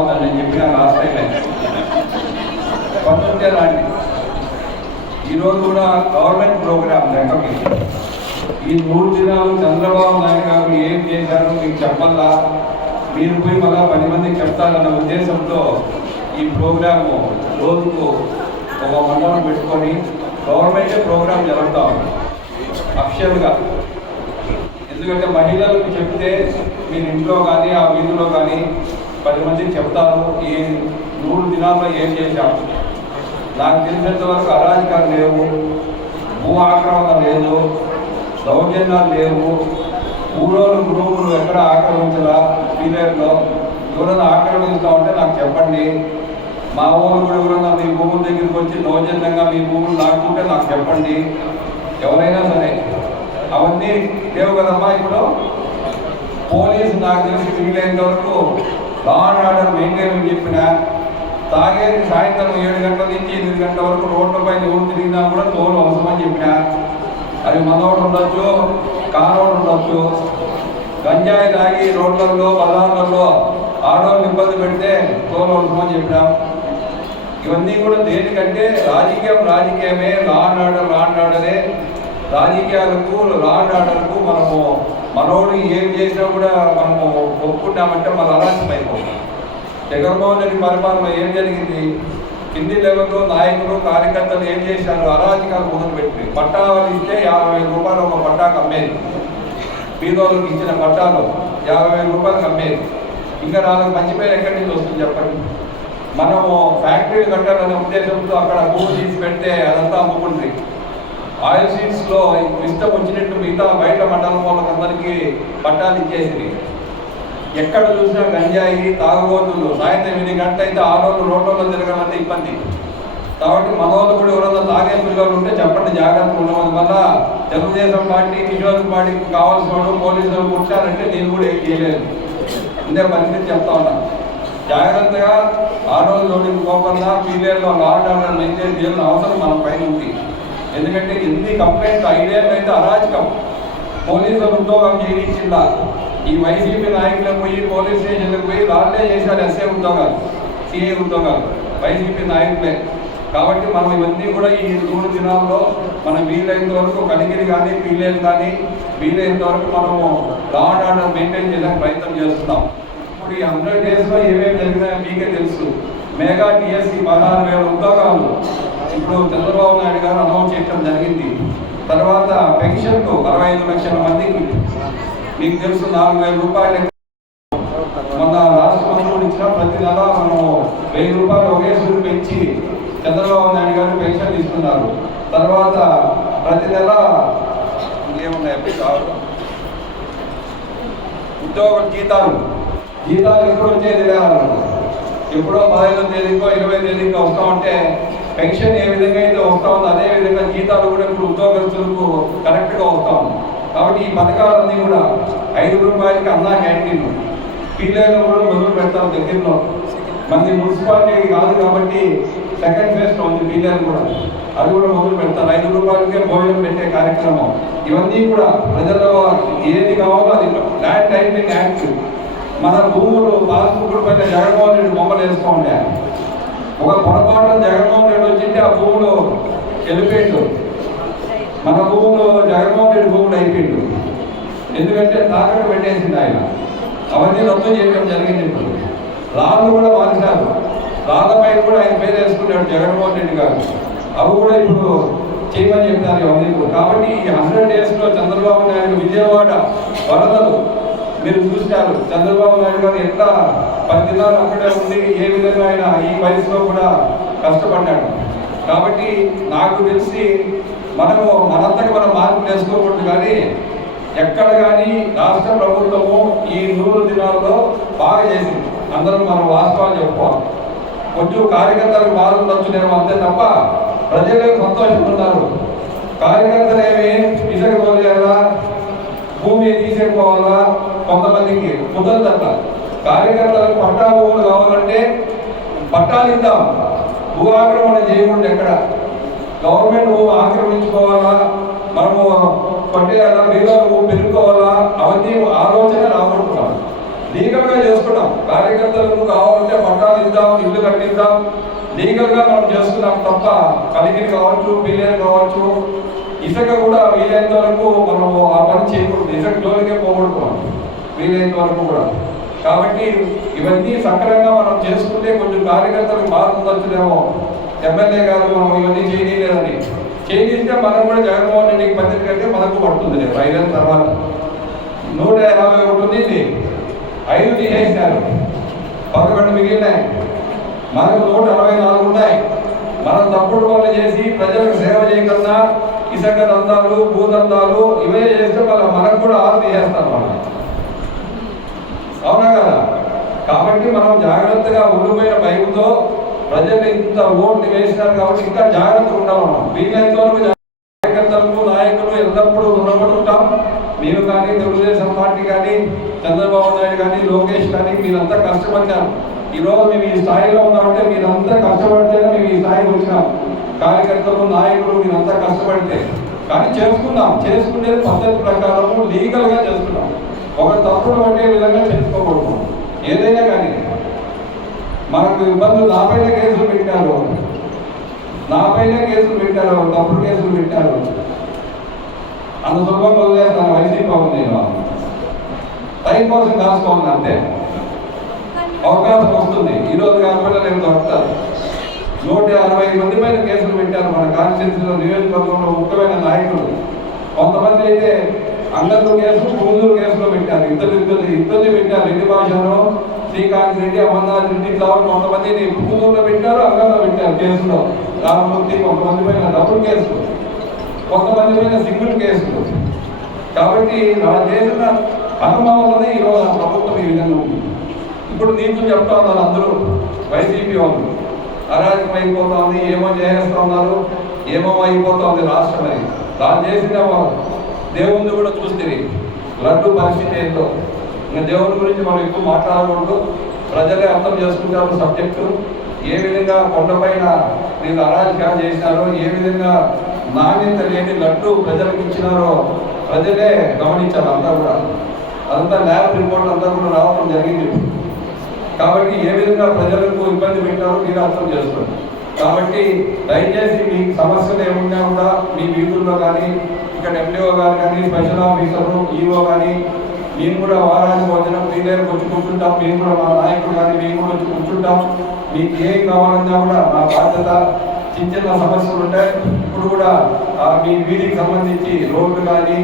నేను చెప్పిన last time పంతుంటే రాండి. ఈరోజు కూడా గవర్నమెంట్ ప్రోగ్రామ్ లెక్కకి ఈ 3 దినాలు చంద్రబాబు నాయుడు గారు ఏం చేశారు మీకు చెప్పల్లా, మీరు పోయి మళ్ళా 10 మందికి చెప్తారన్న ఉద్దేశంతో ఈ ప్రోగ్రాము రోజుకు ఒక మండలం పెట్టుకొని గవర్నమెంటే ప్రోగ్రాం జరుగుతూ ఉంది అఫిషియల్గా. ఎందుకంటే మహిళలకు చెప్తే మీరు ఇంట్లో కానీ ఆ వీధిలో కానీ 10 మందికి చెప్తారు ఈ 3 దినాల్లో ఏం చేశాము. నాకు తెలిసినంత వరకు అరాజకాలు లేవు, భూ ఆక్రమణ లేదు, దౌర్జన్యాలు లేవు, ఊరోళ్ళు గ్రూపులు ఎక్కడ ఆక్రమించలా. పీరియడ్లో ఎవరైనా ఆక్రమిస్తూ ఉంటే నాకు చెప్పండి. మా ఊరు కూడా ఎవరైనా మీ భూముల దగ్గరికి వచ్చి దౌర్జన్యంగా మీ భూములు లాక్కుంటే నాకు చెప్పండి. ఎవరైనా సరే అవన్నీ లేవు కదమ్మా. ఇప్పుడు పోలీసు నాకు తెలిసి వీలైనంత వరకు లా అండ్ ఆర్డర్ మెయింటైన్ చెప్పిన, తాగేది సాయంత్రం 7 గంటల నుంచి 8 గంటల వరకు రోడ్లపై ఎవరు తిరిగినా కూడా తోలు అవసరమని చెప్పిన. అది మనోడు ఉండొచ్చు, కానోడు ఉండొచ్చు. గంజాయి తాగి రోడ్లలో బజార్లలో ఆడవాళ్ళు ఇబ్బంది పెడితే తోలు అవసరమని చెప్పినాం. ఇవన్నీ కూడా దేనికంటే రాజకీయమే. లా అండ్ ఆర్డరే. రాజకీయాలకు లా అండ్ ఆర్డర్కు మనోడు ఏం చేసినా కూడా మనము ఒప్పుకుంటామంటే మన అరాచకం అయిపోతుంది. జగన్మోహన్ రెడ్డి పరిపాలన ఏం జరిగింది? కింది లెవెల్లో నాయకులు కార్యకర్తలు ఏం చేశారు? అరాచకాలు మొదలుపెట్టి పట్టాలు ఇస్తే 50,000 రూపాయలు ఒక పట్టాకు అమ్మేది. బీదోళ్ళకి ఇచ్చిన పట్టాలు 50,000 రూపాయలకు అమ్మేది. ఇంకా నాకు మంచి పేరు ఎక్కడి నుంచి వస్తుంది చెప్పండి? మనము ఫ్యాక్టరీలు కట్టాలనే ఉద్దేశంతో అక్కడ భూమి తీసి పెడితే అదంతా అమ్ముకుంటుంది. ఆయిల్ సీడ్స్లో ఇష్టం వచ్చినట్టు మిగతా బయట మండలం వాళ్ళకందరికీ పట్టాలు ఇచ్చేసింది. ఎక్కడ చూసినా గంజాయి, తాగుబోతులు. సాయంత్రం 8 గంటలు అయితే 6 రోజులు రోడ్లలో తిరగాలంటే ఇబ్బంది. కాబట్టి మన వాళ్ళు కూడా ఎవరన్నా తాగే పిల్లలు ఉంటే చెప్పండి, జాగ్రత్తగా ఉండడం వల్ల తెలుగుదేశం పార్టీ, కిషోర్ పార్టీకి కావాల్సిన వాళ్ళు పోలీసులు కూర్చారంటే నేను కూడా ఏం చేయలేదు. ఇందే పరిస్థితి చెప్తా ఉన్నా. జాగ్రత్తగా 6 రోజులు లోనికి పోకుండా పీరియడ్లో లా అండ్ ఆర్డర్ మెయింటైన్ చేయాల్సిన అవసరం మన పైన ఉంది. ఎందుకంటే ఎన్ని కంప్లైంట్ 5 ఏళ్ళు అయితే అరాజకం. పోలీసులు ఉద్యోగం చేయించిందా? ఈ వైసీపీ నాయకులకు పోయి పోలీస్ స్టేషన్లకు పోయి వాళ్ళే చేశారు ఎస్ఐ ఉద్యోగాలు, సిఐ ఉద్యోగాలు వైసీపీ నాయకులే. కాబట్టి మనం ఇవన్నీ కూడా ఈ 3 దినాల్లో మనం వీలైనంత వరకు కనిగిరి కానీ పీలేరు కానీ వీలైనంత వరకు మనము లా అండ్ ఆర్డర్ మెయింటైన్ చేయడానికి ప్రయత్నం చేస్తున్నాం. ఇప్పుడు ఈ 100 డేస్లో ఏమేమి జరిగినాయో మీకే తెలుసు. మెగా టీఎస్సీ 16,000 ఉద్యోగాలు ఇప్పుడు చంద్రబాబు నాయుడు గారు అనౌన్స్ చేయడం జరిగింది. తర్వాత పెన్షన్కు 65 లక్షల మందికి మీకు తెలుసు 4,000 రూపాయలు. మొన్న రాష్ట్ర మంత్రులు ఇచ్చిన ప్రతి నెల మనము 1000 రూపాయలు ఒకేసారి పెంచి చంద్రబాబు నాయుడు గారు పెన్షన్ ఇస్తున్నారు. తర్వాత ప్రతి నెల ఏమున్నాయి ఉద్యోగ జీతాలు ఎప్పుడు వచ్చేది లేదన్నారు. ఎప్పుడో 15వ తేదీకో 20వ తేదీకో వస్తూ ఉంటే పెన్షన్ ఏ విధంగా అయితే వస్తూ ఉంది అదే విధంగా జీతాలు కూడా ఇప్పుడు ఉద్యోగస్తులకు కరెక్ట్గా వస్తూ ఉంది. కాబట్టి ఈ పథకాలన్నీ కూడా 5 రూపాయలకి అన్నా క్యాంటీన్ పీలేరు కూడా మొదలు పెడతారు. దగ్గరలో మంది మున్సిపాలిటీ కాదు కాబట్టి సెకండ్ ఫేజ్లో ఉంది పీలేరు కూడా, అది కూడా మొదలు పెడతారు. 5 రూపాయలకే భోజనం పెట్టే కార్యక్రమం. ఇవన్నీ కూడా ప్రజల్లో ఏది కావాలో అది. ల్యాండ్ టైటిలింగ్ యాక్ట్, మన భూములు పాస్బుక్ పైన జగన్మోహన్ రెడ్డి బొమ్మలు వేస్తూ ఉండే. ఒక పొరపాటు జగన్మోహన్ రెడ్డి వచ్చింటే ఆ భూములు వెళ్ళిపోయిండు. మన భూములు జగన్మోహన్ రెడ్డి భూములు అయిపోయిండు. ఎందుకంటే తాకట్టు పెట్టేసింది ఆయన. అవన్నీ రద్దు చేయడం జరిగింది. ఇప్పుడు రాళ్ళు కూడా మార్చారు. రాళ్ళపైన కూడా ఆయన పేరు వేసుకున్నాడు జగన్మోహన్ రెడ్డి గారు. అవి కూడా ఇప్పుడు చేయమని చెప్తారు ఇవన్నీ. కాబట్టి ఈ 100 డేస్లో చంద్రబాబు నాయుడు విజయవాడ వరదలు మీరు చూశారు. చంద్రబాబు నాయుడు గారు ఎట్లా 10 దినాలు అక్కడే ఉండి ఏ విధంగా ఆయన ఈ వయసులో కూడా కష్టపడ్డాడు. కాబట్టి నాకు తెలిసి మనము మనంతగా మనం మార్పులు వేసుకోకూడదు. కానీ ఎక్కడ కానీ రాష్ట్ర ప్రభుత్వము ఈ 100 దినాల్లో బాగా చేసింది. అందరం మనం వాస్తవాలు చెప్పుకోవాలి. కొంచెం కార్యకర్తలకు బాధ ఉండొచ్చునేమో అంతే తప్ప ప్రజలే సంతోషిస్తున్నారు. కార్యకర్తలు ఏమి ఇసుక పోలేదా, భూమి తీసేసుకోవాలా, కొంతమందికి కుదరదట. కార్యకర్తలకు పట్టా భూములు కావాలంటే పట్టాలు ఇద్దాం, భూ ఆక్రమణ చేయకుండా. ఎక్కడ గవర్నమెంట్ భూమి ఆక్రమించుకోవాలా, మనము పట్టేయాలా, బీదో భూమి పెరుగుకోవాలా, అవన్నీ ఆలోచన రాబడుతున్నాం. లీగల్గా చేసుకున్నాం. కార్యకర్తలకు కావాలంటే లీగల్గా మనం చేసుకున్నాం తప్ప కలిగిరి కావచ్చు, పిల్లలు కావచ్చు, ఇసుక కూడా వీలైనంత వరకు మనం ఆ పని చేయకూడదు. ఇసుక జోలికే పోగొడుతున్నాం వీలైనంత వరకు కూడా. కాబట్టి ఇవన్నీ సక్రమంగా మనం చేసుకుంటే కొంచెం కార్యకర్తలకు బాధ ఉండొచ్చునేమో, ఎమ్మెల్యే గారు మనం ఇవన్నీ చేయలేదని. చేయిస్తే మనం కూడా జగన్మోహన్ రెడ్డికి పద్ధతి కంటే మనకు పడుతుంది లేదు 5 ఏళ్ళ తర్వాత. 150 ఉంటుంది, 5 తీసేసినారు, 11 మిగిలినాయి, మనకు 164 ఉన్నాయి. మనం తప్పుడు పనులు చేసి ప్రజలకు సేవ చేయకుండా ఇసుక దందాలు, భూదందాలు ఇవే చేస్తే మనకు కూడా 6 తీసేస్తారు మనం, అవునా కదా? కాబట్టి మనం జాగ్రత్తగా ఉండిపోయిన భయంతో ప్రజలు ఇంత ఓట్లు వేసినారు కాబట్టి ఇంకా జాగ్రత్తగా ఉండాలన్నాం. వీలైనంత వరకు కార్యకర్తలకు, నాయకులు ఎల్లప్పుడూ రుణపడుతుంటాం. మీరు కానీ, తెలుగుదేశం పార్టీ కానీ, చంద్రబాబు నాయుడు కానీ, లోకేష్ కానీ మీరంతా కష్టపడ్డారు. ఈరోజు మేము ఈ స్థాయిలో ఉన్నామంటే మీరంతా కష్టపడితేనే మేము ఈ స్థాయికి వచ్చినాం. కార్యకర్తలు, నాయకులు మీరంతా కష్టపడితే కానీ చేసుకునేది పద్ధతి ప్రకారము లీగల్గా చేస్తున్నాం. ఒక తప్పులు పట్టే విధంగా చేసుకోకూడదు. ఏదైనా కానీ మనకు ఇబ్బందులు, నాపైన కేసులు పెట్టారు, తప్పుడు కేసులు పెట్టారు, అంత సులభంగా వదిలేస్తాను. వైసీపీ ఉంది, టైం కోసం కాసుకోవాలి అంతే. అవకాశం వస్తుంది, ఈరోజు కాకపోతే నేను దొరుకుతారు. 160 మంది పైన కేసులు పెట్టారు మన కాన్స్టిట్యూన్సీలో, నియోజకవర్గంలో ముఖ్యమైన నాయకులు. కొంతమంది అయితే అంగళ్ళు కేసు, పూజూరు కేసులో పెట్టారు. ఇద్దరు పెట్టారు, రెడ్డి భాషలో శ్రీకాంత్ రెడ్డి, అమర్నాథ్ రెడ్డి, ఇట్లా కొంతమందిని పూజూరులో పెట్టారు, అంగల్లో పెట్టారు కేసులో. రామమూర్తి కొంతమంది పైన డబుల్ కేసులు, కొంతమంది పైన సింగిల్ కేసులు. కాబట్టి వాళ్ళు చేసిన అనుభవంలోనే ఈరోజు ఆ ప్రభుత్వం ఈ విధంగా ఉంది. ఇప్పుడు నీతులు చెప్తా ఉన్నారు అందరూ, వైసీపీ వాళ్ళు అరాజకం అయిపోతా ఉంది, ఏమో చేస్తూ ఉన్నారు, ఏమో అయిపోతా ఉంది రాష్ట్రం అని. దాన్ని చేసిన దేవుని కూడా చూస్తే లడ్డు పరిస్థితి ఏంటో. ఇంకా దేవుని గురించి మనం ఎక్కువ మాట్లాడకూడదు, ప్రజలే అర్థం చేసుకుంటారు సబ్జెక్టు. ఏ విధంగా కొండపైన వీళ్ళు అరాజకాలు చేసినారో, ఏ విధంగా నాణ్యత లేని లడ్డు ప్రజలకు ఇచ్చినారో ప్రజలే గమనించారు అంతా కూడా. అదంతా ల్యాబ్ రిపోర్ట్ అంతా కూడా రావడం జరిగింది. కాబట్టి ఏ విధంగా ప్రజలకు ఇబ్బంది పెట్టారో మీరు అర్థం చేస్తారు. కాబట్టి దయచేసి మీ సమస్యలు ఏమున్నా కూడా మీ వీధుల్లో కానీ, ఇక్కడ ఎండిఓ గారు కానీ, స్పెషల్ ఆఫీసర్లు, ఈఓ కానీ, మేము కూడా వారానికి భోజనం మీ దగ్గరకు వచ్చి కూర్చుంటాం. మేము కూడా మా నాయకులు కానీ మేము కూడా వచ్చి కూర్చుంటాం. మీకు ఏం కావాలన్నా కూడా మా బాధ్యత. చిన్న సమస్యలు ఉంటాయి. ఇప్పుడు కూడా మీ వీధికి సంబంధించి రోడ్లు కానీ,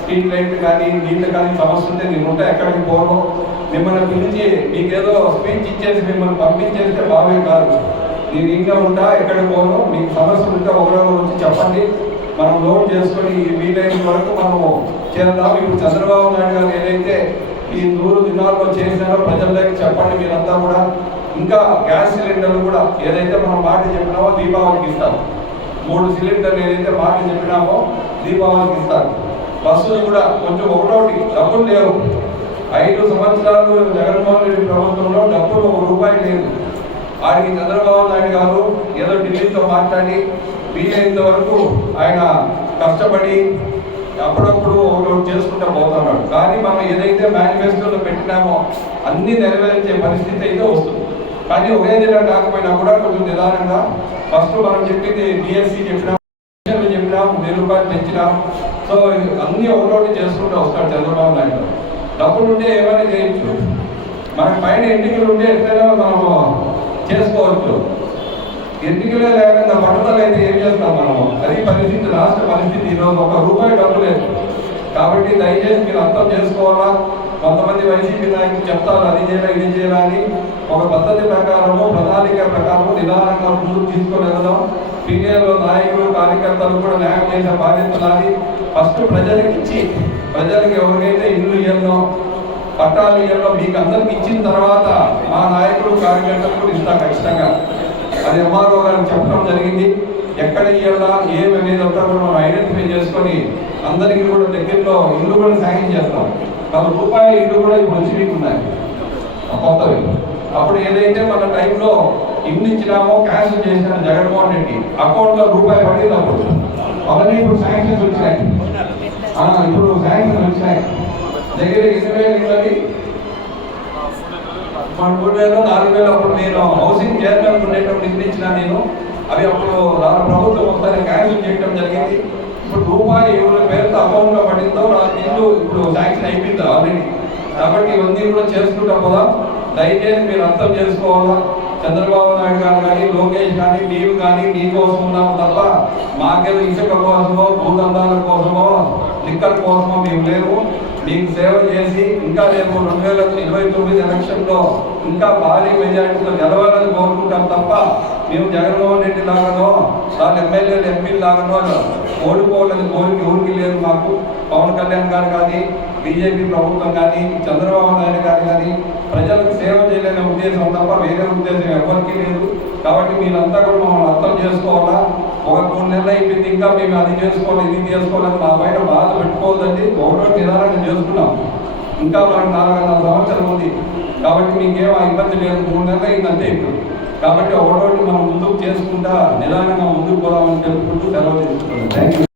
స్ట్రీట్ లైట్లు కానీ, నీళ్ళు కానీ సమస్య ఉంటే నేను ఉంటా, ఎక్కడికి పోను. మిమ్మల్ని పిలిచి మీకేదో స్పీచ్ ఇచ్చేసి మిమ్మల్ని పంపించేస్తే బాగా కాదు. నేను ఇంకా ఉంటా, ఎక్కడికి పోను. మీకు సమస్యలు ఉంటే ఒకరోజు వచ్చి చెప్పండి, మనం లోడ్ చేసుకొని వీలైన వరకు మనము చేద్దాం. ఇప్పుడు చంద్రబాబు నాయుడు గారు ఏదైతే ఈ 100 దినాల్లో చేసినారో ప్రజలకి చెప్పండి మీరంతా కూడా. ఇంకా గ్యాస్ సిలిండర్లు కూడా ఏదైతే మనం మాట చెప్పినామో దీపావళికి ఇస్తాం. 3 సిలిండర్లు ఏదైతే మాట చెప్పినామో దీపావళికి ఇస్తారు. బస్సులు కూడా కొంచెం ఒకటోటి డబ్బులు లేవు. 5 సంవత్సరాలు జగన్మోహన్ రెడ్డి ప్రభుత్వంలో డబ్బులు ₹1 లేదు. ఆడికి చంద్రబాబు నాయుడు గారు ఏదో ఢిల్లీతో మాట్లాడి వీలైనంత వరకు ఆయన కష్టపడి అప్పుడప్పుడు ఒకటి చేసుకుంటూ పోతున్నాడు. కానీ మనం ఏదైతే మేనిఫెస్టోలో పెట్టినామో అన్ని నెరవేర్చే పరిస్థితి అయితే వస్తుంది. కానీ ఒకే దిన కాకపోయినా కూడా కొంచెం నిదానంగా ఫస్ట్ మనం చెప్పింది డిఎస్సి చెప్పినాం, ₹1000 పెంచినాం. సో అన్ని ఒకటి చేసుకుంటూ వస్తాడు చంద్రబాబు నాయుడు. డబ్బులు ఉంటే ఏమైనా చేయొచ్చు. మనకు పైన ఎన్నికలు ఉంటే ఎట్లయినా మనము చేసుకోవచ్చు. ఎన్నికలే లేకుండా పట్టుదల అయితే ఏం చేస్తాం మనము? అది పరిస్థితి, రాష్ట్ర పరిస్థితి. ఈరోజు ₹1 డబ్బు లేదు. కాబట్టి దయచేసి మీరు అర్థం చేసుకోవాలా. కొంతమంది వైసీపీ నాయకులు చెప్తారు అది చేయాలా ఇది చేయాలా అని. ఒక పద్ధతి ప్రకారము, ప్రణాళిక ప్రకారము నిదానంగా ముందుకు తీసుకొని వెళ్దాం. పీడియాలో నాయకులు, కార్యకర్తలు కూడా న్యాయం చేసే బాధ్యత నాది. ఫస్ట్ ప్రజలకు ఇచ్చి, ప్రజలకు ఎవరికైతే ఇల్లు ఇవ్వనో, పట్టాలు ఇవ్వనో మీకు అందరికి ఇచ్చిన తర్వాత మా నాయకులు, కార్యకర్తలు కూడా ఇస్తాం ఖచ్చితంగా. అది ఎంఆర్ఓ గారికి చెప్పడం జరిగింది. ఎక్కడ ఇవ్వాలా ఏమనేది అంతా కూడా మనం ఐడెంటిఫై చేసుకొని అందరికీ కూడా దగ్గరలో ఇల్లు కూడా సాయం చేస్తాం. ₹1000 ఇల్లు కూడా ఇప్పుడు వచ్చి ఉన్నాయి కొత్తవి. అప్పుడు ఏదైతే మన టైంలో ఇల్లు ఇచ్చినామో క్యాన్సిల్ చేసిన జగన్మోహన్ రెడ్డి అకౌంట్లో ₹1 పడినప్పుడు అవన్నీ ఇప్పుడు శాంక్షన్స్ వచ్చినాయి. ఇప్పుడు శాంక్షన్స్ వచ్చినాయి. దగ్గర 20,000 ఇళ్ళకి మన 3,000 4,000 అప్పుడు నేను హౌసింగ్ చైర్మన్ ఉండేటప్పుడు నిర్మించిన ఇచ్చిన నేను, అవి అప్పుడు ప్రభుత్వం ఒకసారి క్యాన్సిల్ చేయడం జరిగింది. ఇప్పుడు రూపాయి ఎవరి పేరుతో అకౌంట్లో పడిందో నాకు ఇల్లు ఇప్పుడు శాంక్షన్ అయిపోయింది ఆల్రెడీ. కాబట్టి ఇవన్నీ కూడా చేసుకుంటా పోదా. దయచేసి మీరు అర్థం చేసుకోవాలా. చంద్రబాబు నాయుడు గారు కానీ, లోకేష్ కానీ, నీవు కానీ నీకోసం ఉన్నాము తప్ప మాకేదో ఇసుక కోసమో, భూదందాల కోసమో, లిక్కర్ కోసమో మేము లేవు. మీకు సేవ చేసి ఇంకా రేపు 2029 ఎలక్షన్లో ఇంకా భారీ మెజారిటీతో గెలవాలని కోరుకుంటాం తప్ప మేము జగన్మోహన్ రెడ్డి లాగానో వాళ్ళ ఎమ్మెల్యేలు ఎంపీలు లాగానో ఓడిపోవాలని కోరిక ఊరికి లేదు మాకు. పవన్ కళ్యాణ్ గారు కానీ, బీజేపీ ప్రభుత్వం కానీ, చంద్రబాబు నాయుడు గారు కానీ ప్రజలకు సేవ చేయలేని ఉద్దేశం తప్ప వేరే ఉద్దేశం ఎవరికీ లేదు. కాబట్టి మీరంతా కూడా మమ్మల్ని అర్థం చేసుకోవాలా. ఒక 3 నెలలు అయిపోయింది, ఇంకా మేము అది చేసుకోవాలి ఇది చేసుకోవాలని మా బయట బాధ పెట్టుకోవద్దండి. ఒకటో నిదానంగా చేసుకున్నాం, ఇంకా మనకు 4.5 సంవత్సరం ఉంది. కాబట్టి మీకేం ఇబ్బంది లేదు. 3 నెలలు అయింది అంతే ఇప్పుడు. కాబట్టి ఒకటోటి మనం ముందుకు చేసుకుంటా నిదానంగా ముందుకు పోదామని తెలుపుకుంటూ సెలవు తీసుకుంటాం. Thank you.